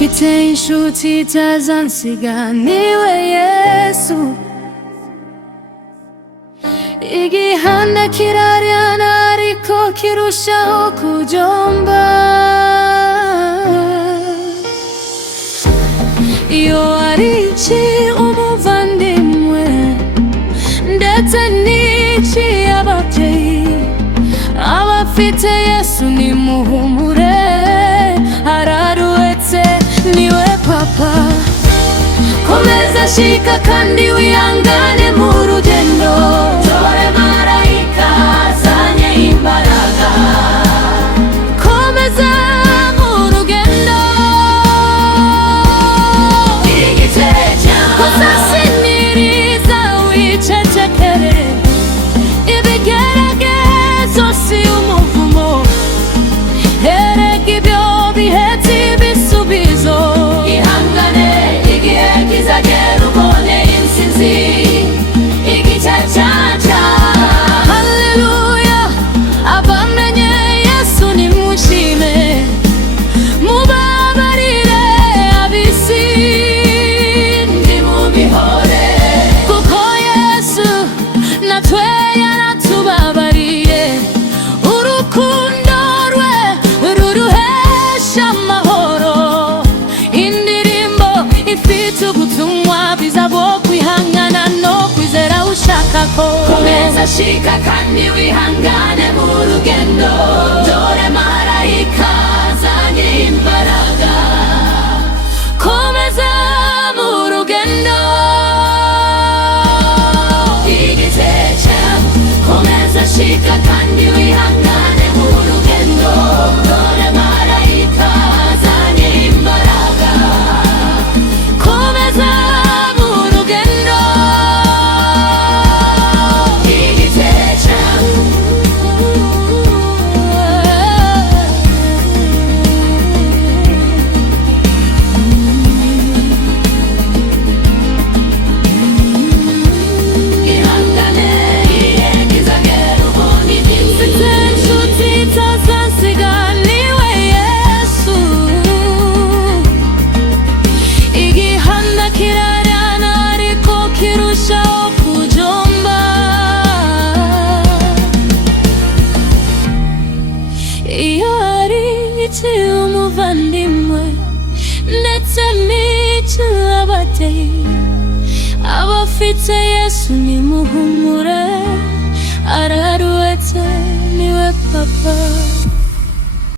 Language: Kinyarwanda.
mfite inshuti itazansiga niwe Yesu. Igihanda kiraryana ariko kirushaho kujomba. Iyo ari iki umuvandimwe ndetse n'iki ababyeyi, abafite Yesu nimuhumure, araruhetse niwe papa. Komeza shika kandi wihangane mu rugendo, dore marayika azanye imbaraga. Komeza mu rugendo, igiteja kuzasiniriza wicecekere. Ibigeragezo si umuvumo, erega ibyo bihetse ibisubizo. Ihangane igihe kizagera ubone intsinzi, igice cyaca. Haleluya, abamenye Yesu nimushime, mubabarire ab'isi nimubihore, kuko Yesu natwe yaratubabariye. Urukundo rwe ruruhesha amahoro, indirimbo ifite ubutumwa bwiza bwo kwihangana no kwizera ushaka ko. Komeza shika kandi wihangane mu rugendo, dore marayika azanye imbaraga. Komeza mu rugendo, igiteja komeza shika kandi wihangane mu rugendo, dore marayika azanye imbaraga. Komeza mu rugendo, igiteja ihangane igihe kizagera ubone intsinzi. Mfite inshuti itazansiga niwe Yesu. Igihanda kiraryana ariko kirushaho kujomba. Iyo ari iki umuvandimwe ndetse n'iki ababyeyi, abafite Yesu nimuhumure, araruhetse niwe papa.